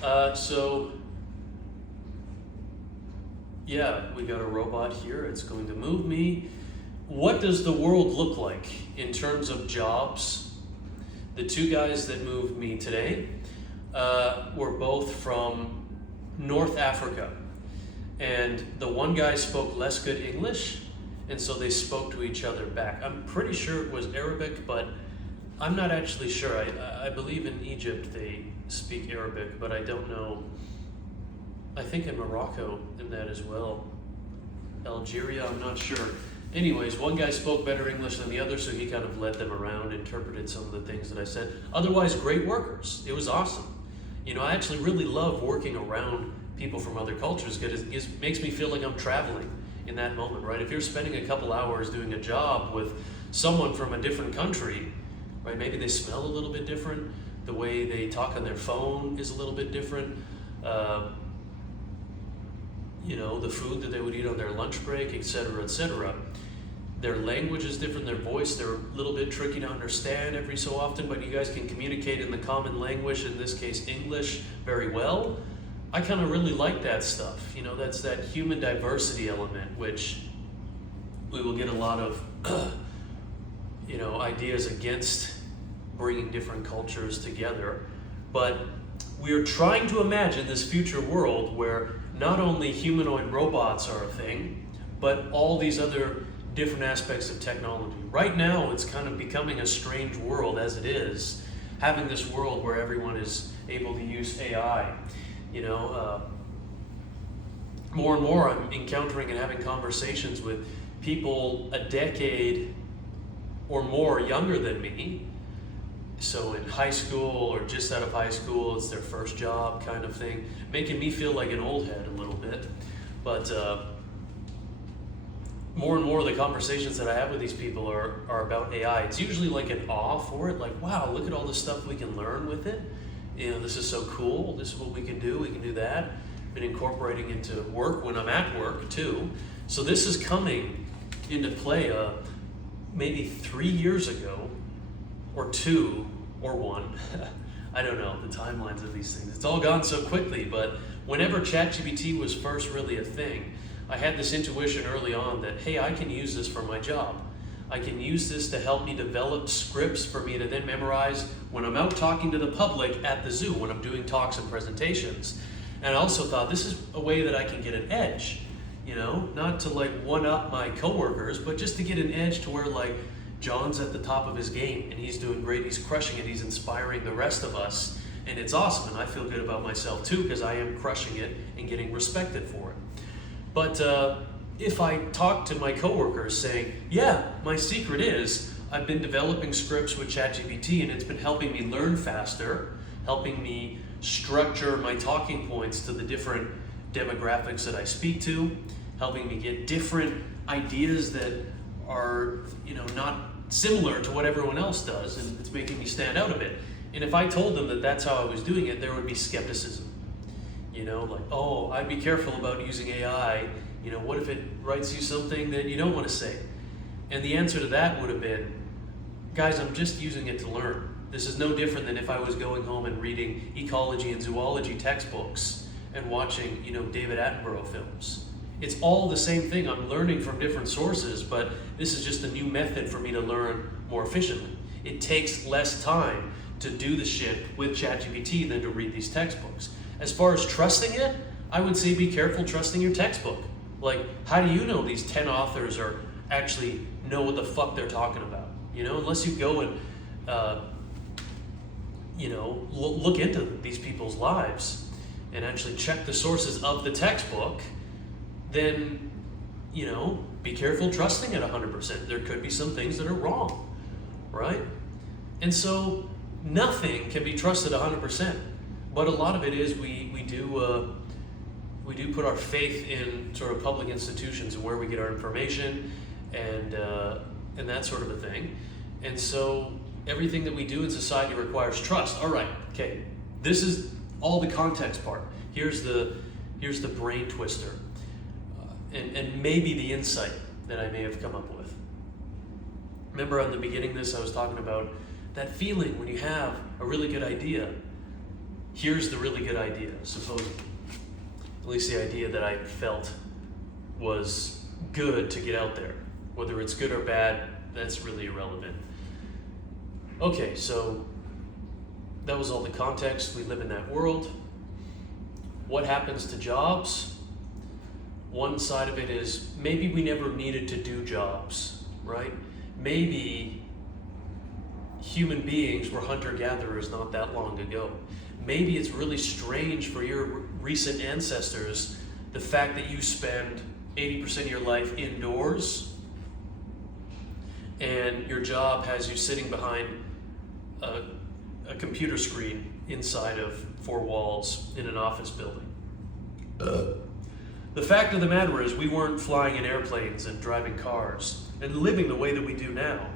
So, yeah, we got a robot here. It's going to move me. What does the world look like in terms of jobs? The two guys that moved me today were both from North Africa. And the one guy spoke less good English, and so they spoke to each other back. I'm pretty sure it was Arabic, but I'm not actually sure. I believe in Egypt they speak Arabic, but I don't know. I think in Morocco in that as well. Algeria, I'm not sure. Anyways, one guy spoke better English than the other, so he kind of led them around, interpreted some of the things that I said. Otherwise, great workers. It was awesome. You know, I actually really love working around people from other cultures because it makes me feel like I'm traveling in that moment, right? If you're spending a couple hours doing a job with someone from a different country, right? Maybe they smell a little bit different. The way they talk on their phone is a little bit different. You know, the food that they would eat on their lunch break, etc., etc. Their language is different, their voice, they're a little bit tricky to understand every so often, but you guys can communicate in the common language, in this case English, very well. I kind of really like that stuff. You know, that's that human diversity element, which we will get a lot of, you know, ideas against bringing different cultures together. But we are trying to imagine this future world where not only humanoid robots are a thing, but all these other different aspects of technology. Right now, it's kind of becoming a strange world as it is, having this world where everyone is able to use AI. You know, more and more I'm encountering and having conversations with people a decade or more younger than me. So in high school or just out of high school, it's their first job kind of thing, making me feel like an old head a little bit. But more and more of the conversations that I have with these people are about AI. It's usually like an awe for it, like, wow, look at all the stuff we can learn with it. You know, this is so cool. This is what we can do that. Been incorporating into work when I'm at work too. So this is coming into play maybe 3 years ago, or 2, or 1. I don't know the timelines of these things. It's all gone so quickly, but whenever ChatGPT was first really a thing, I had this intuition early on that, hey, I can use this for my job. I can use this to help me develop scripts for me to then memorize when I'm out talking to the public at the zoo, when I'm doing talks and presentations. And I also thought this is a way that I can get an edge, you know, not to like one up my coworkers, but just to get an edge to where like John's at the top of his game and he's doing great, he's crushing it, he's inspiring the rest of us, and it's awesome, and I feel good about myself too because I am crushing it and getting respected for it. But if I talk to my coworkers saying, yeah, my secret is I've been developing scripts with ChatGPT and it's been helping me learn faster, helping me structure my talking points to the different demographics that I speak to, helping me get different ideas that are, you know, not similar to what everyone else does, and it's making me stand out a bit. And if I told them that that's how I was doing it, there would be skepticism. You know, like, oh, I'd be careful about using AI. You know, what if it writes you something that you don't want to say? And the answer to that would have been, guys, I'm just using it to learn. This is no different than if I was going home and reading ecology and zoology textbooks and watching, you know, David Attenborough films. It's all the same thing. I'm learning from different sources, but this is just a new method for me to learn more efficiently. It takes less time to do the shit with ChatGPT than to read these textbooks. As far as trusting it, I would say be careful trusting your textbook. Like, how do you know these 10 authors are actually know what the fuck they're talking about? You know, unless you go and, you know, look into these people's lives and actually check the sources of the textbook, then, you know, be careful trusting it 100%. There could be some things that are wrong, right? And so nothing can be trusted 100%. But a lot of it is we do put our faith in sort of public institutions and where we get our information and that sort of a thing. And so everything that we do in society requires trust. All right, okay, this is all the context part. Here's the brain twister and maybe the insight that I may have come up with. Remember on the beginning of this, I was talking about that feeling when you have a really good idea. here's the really good idea, supposedly. At least the idea that I felt was good to get out there. Whether it's good or bad, that's really irrelevant. Okay, so that was all the context. We live in that world. What happens to jobs? One side of it is maybe we never needed to do jobs, right? Maybe human beings were hunter-gatherers not that long ago. Maybe it's really strange for your recent ancestors, the fact that you spend 80% of your life indoors and your job has you sitting behind a computer screen inside of four walls in an office building. The fact of the matter is we weren't flying in airplanes and driving cars and living the way that we do now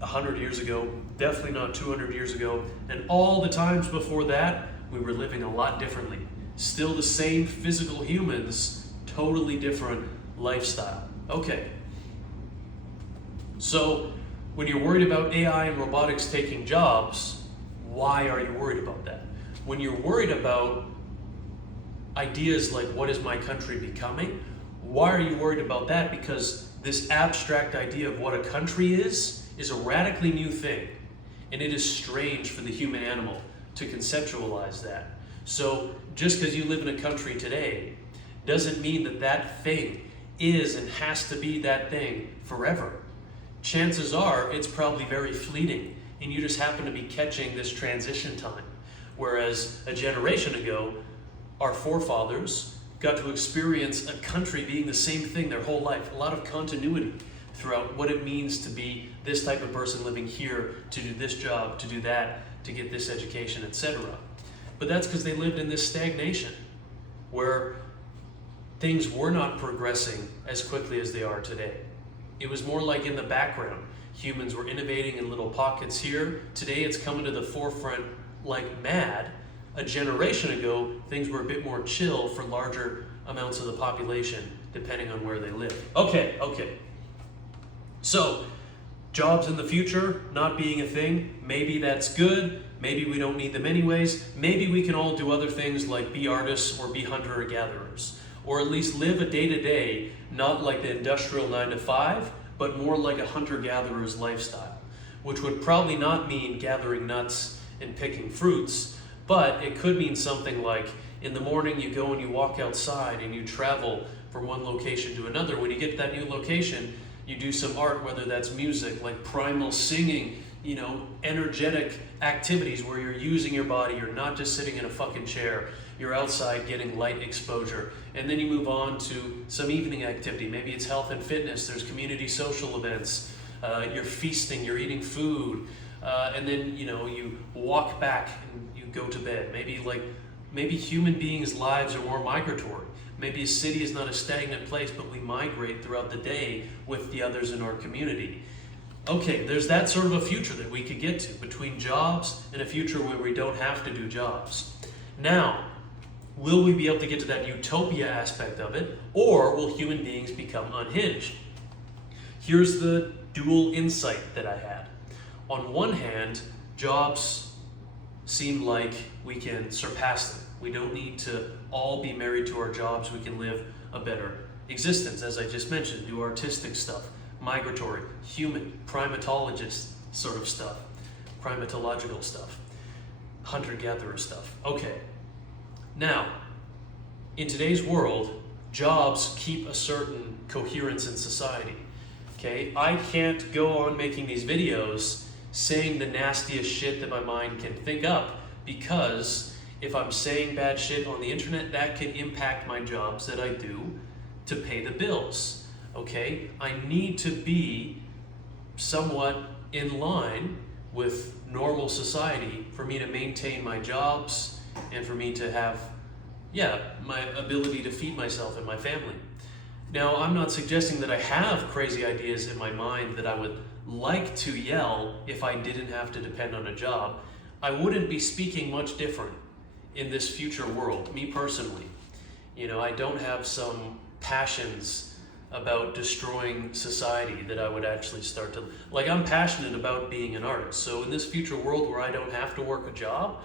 100 years ago, definitely not 200 years ago, and all the times before that, we were living a lot differently. Still the same physical humans, totally different lifestyle. Okay. So when you're worried about AI and robotics taking jobs, why are you worried about that? When you're worried about ideas like what is my country becoming, why are you worried about that? Because this abstract idea of what a country is a radically new thing. And it is strange for the human animal to conceptualize that. So just because you live in a country today doesn't mean that that thing is and has to be that thing forever. Chances are it's probably very fleeting and you just happen to be catching this transition time. Whereas a generation ago, our forefathers got to experience a country being the same thing their whole life. A lot of continuity throughout what it means to be this type of person living here, to do this job, to do that, to get this education, etc. But that's because they lived in this stagnation where things were not progressing as quickly as they are today. It was more like in the background. Humans were innovating in little pockets here. Today it's coming to the forefront like mad. A generation ago, things were a bit more chill for larger amounts of the population, depending on where they live. Okay. So, jobs in the future not being a thing, maybe that's good. Maybe we don't need them anyways. Maybe we can all do other things like be artists or be hunter-gatherers. Or at least live a day-to-day, not like the industrial 9-to-5, but more like a hunter-gatherer's lifestyle, which would probably not mean gathering nuts and picking fruits, but it could mean something like in the morning you go and you walk outside and you travel from one location to another. When you get to that new location, you do some art, whether that's music, like primal singing, energetic activities where you're using your body, you're not just sitting in a fucking chair, you're outside getting light exposure. And then you move on to some evening activity. Maybe it's health and fitness, there's community social events, you're feasting, you're eating food, and then you walk back and you go to bed. Maybe human beings' lives are more migratory. Maybe a city is not a stagnant place, but we migrate throughout the day with the others in our community. Okay, there's that sort of a future that we could get to, between jobs and a future where we don't have to do jobs. Now, will we be able to get to that utopia aspect of it, or will human beings become unhinged? Here's the dual insight that I had. On one hand, jobs seem like we can surpass them. We don't need to all be married to our jobs. We can live a better existence, as I just mentioned, do artistic stuff, migratory, human, primatologist sort of stuff, primatological stuff, hunter-gatherer stuff. Okay. Now, in today's world, jobs keep a certain coherence in society. Okay? I can't go on making these videos saying the nastiest shit that my mind can think up, because if I'm saying bad shit on the internet, that can impact my jobs that I do to pay the bills. Okay? I need to be somewhat in line with normal society for me to maintain my jobs and for me to have, my ability to feed myself and my family. Now, I'm not suggesting that I have crazy ideas in my mind that I would like to yell if I didn't have to depend on a job. I wouldn't be speaking much different in this future world, me personally. I don't have some passions about destroying society that I would actually start to, I'm passionate about being an artist. So in this future world where I don't have to work a job,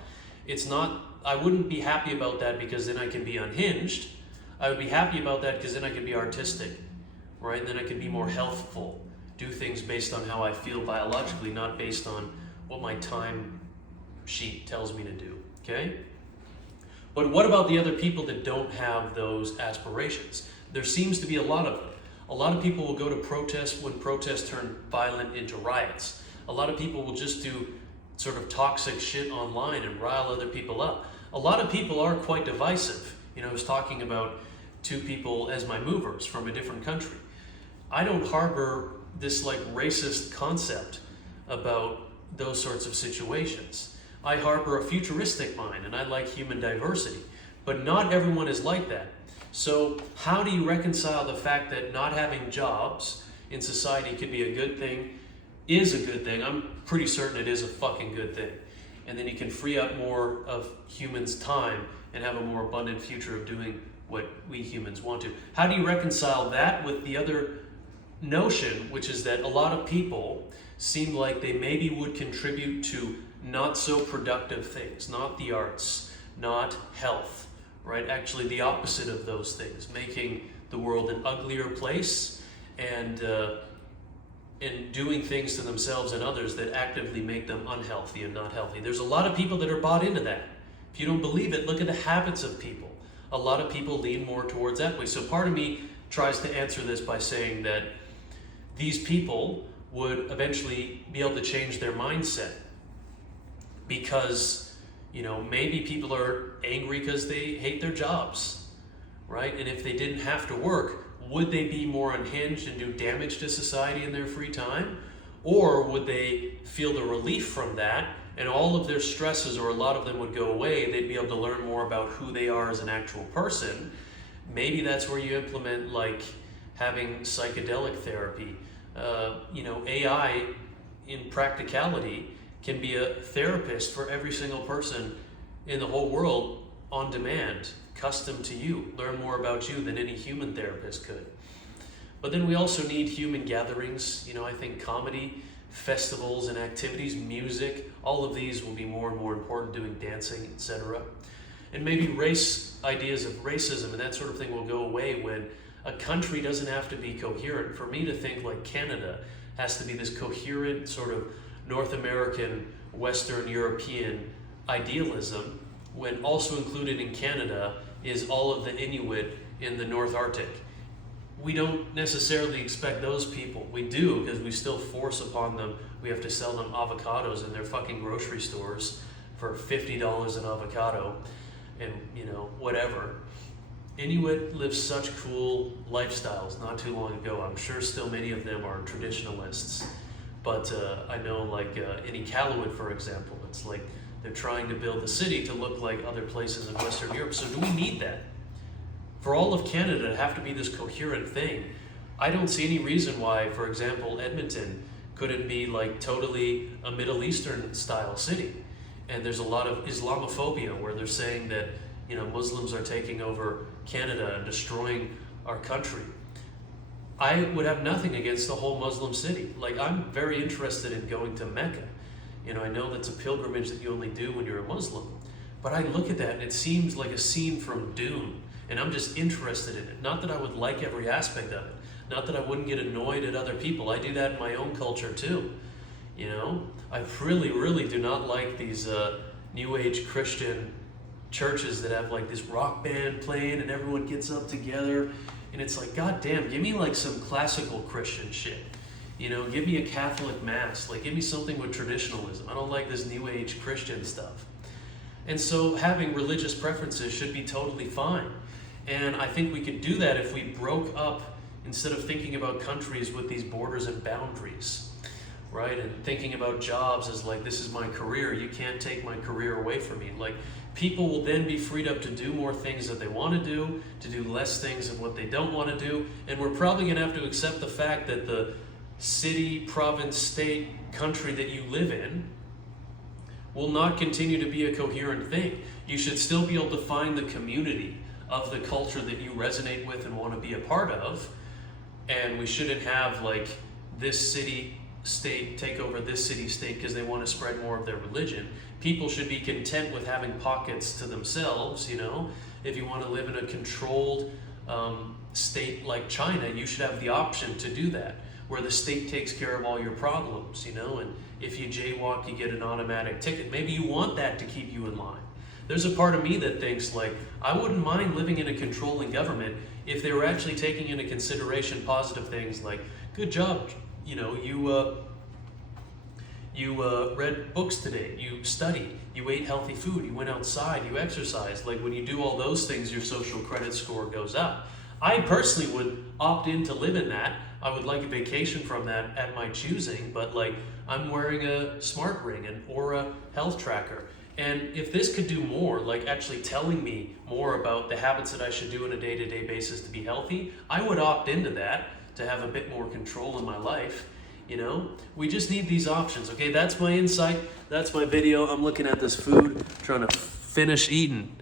it's not I wouldn't be happy about that because then I can be unhinged. I would be happy about that because then I can be artistic, right? Then I can be more healthful, do things based on how I feel biologically, not based on what my time sheet tells me to do, okay? But what about the other people that don't have those aspirations? There seems to be a lot of them. A lot of people will go to protests when protests turn violent into riots. A lot of people will just do sort of toxic shit online and rile other people up. A lot of people are quite divisive. You know, I was talking about two people as my movers from a different country. I don't harbor this like racist concept about those sorts of situations. I harbor a futuristic mind and I like human diversity, but not everyone is like that. So how do you reconcile the fact that not having jobs in society could be a good thing, is a good thing? I'm pretty certain it is a fucking good thing. And then you can free up more of humans' time and have a more abundant future of doing what we humans want to. How do you reconcile that with the other notion, which is that a lot of people seem like they maybe would contribute to not so productive things, not the arts, not health, right? Actually the opposite of those things, making the world an uglier place and doing things to themselves and others that actively make them unhealthy and not healthy. There's a lot of people that are bought into that. If you don't believe it, look at the habits of people. A lot of people lean more towards that way. So part of me tries to answer this by saying that these people would eventually be able to change their mindset because, you know, maybe people are angry because they hate their jobs, right? And if they didn't have to work, would they be more unhinged and do damage to society in their free time? Or would they feel the relief from that and all of their stresses, or a lot of them, would go away? They'd be able to learn more about who they are as an actual person. Maybe that's where you implement like having psychedelic therapy. You know, AI in practicality can be a therapist for every single person in the whole world on demand, custom to you, learn more about you than any human therapist could. But then we also need human gatherings. You know, I think comedy, festivals and activities, music, all of these will be more and more important, doing dancing, etc. And maybe ideas of racism and that sort of thing will go away when a country doesn't have to be coherent. For me to think like Canada has to be this coherent sort of North American, Western European idealism, when also included in Canada is all of the Inuit in the North Arctic. We don't necessarily expect those people. We do, because we still force upon them. We have to sell them avocados in their fucking grocery stores for $50 an avocado and, you know, whatever. Inuit live such cool lifestyles not too long ago. I'm sure still many of them are traditionalists. But I know like in Iqaluit, for example, it's like they're trying to build the city to look like other places in Western Europe. So do we need that? For all of Canada to have to be this coherent thing, I don't see any reason why, for example, Edmonton couldn't be like totally a Middle Eastern style city. And there's a lot of Islamophobia where they're saying that, you know, Muslims are taking over Canada and destroying our country. I would have nothing against the whole Muslim city. Like, I'm very interested in going to Mecca. You know, I know that's a pilgrimage that you only do when you're a Muslim. But I look at that and it seems like a scene from Dune. And I'm just interested in it. Not that I would like every aspect of it. Not that I wouldn't get annoyed at other people. I do that in my own culture too. You know, I really, really do not like these New Age Christian churches that have like this rock band playing and everyone gets up together. And it's like, God damn, give me like some classical Christian shit. You know, give me a Catholic mass. Like, give me something with traditionalism. I don't like this New Age Christian stuff. And so having religious preferences should be totally fine. And I think we could do that if we broke up, instead of thinking about countries with these borders and boundaries, right? And thinking about jobs as like, this is my career, you can't take my career away from me. Like, people will then be freed up to do more things that they want to do less things of what they don't want to do. And we're probably going to have to accept the fact that the city, province, state, country that you live in will not continue to be a coherent thing. You should still be able to find the community of the culture that you resonate with and want to be a part of. And we shouldn't have like this city state take over this city state because they want to spread more of their religion. people should be content with having pockets to themselves, you know. If you want to live in a controlled state like China, you should have the option to do that, where the state takes care of all your problems, you know, and if you jaywalk, you get an automatic ticket. Maybe you want that to keep you in line. There's a part of me that thinks, like, I wouldn't mind living in a controlling government if they were actually taking into consideration positive things like, good job, you know, you read books today, you studied, you ate healthy food, you went outside, you exercised. Like, when you do all those things, your social credit score goes up. I personally would opt in to live in that. I would like a vacation from that at my choosing, but like, I'm wearing a smart ring or a health tracker. And if this could do more, like actually telling me more about the habits that I should do on a day-to-day basis to be healthy, I would opt into that to have a bit more control in my life. You know, we just need these options. Okay, that's my insight. That's my video. I'm looking at this food, trying to finish eating.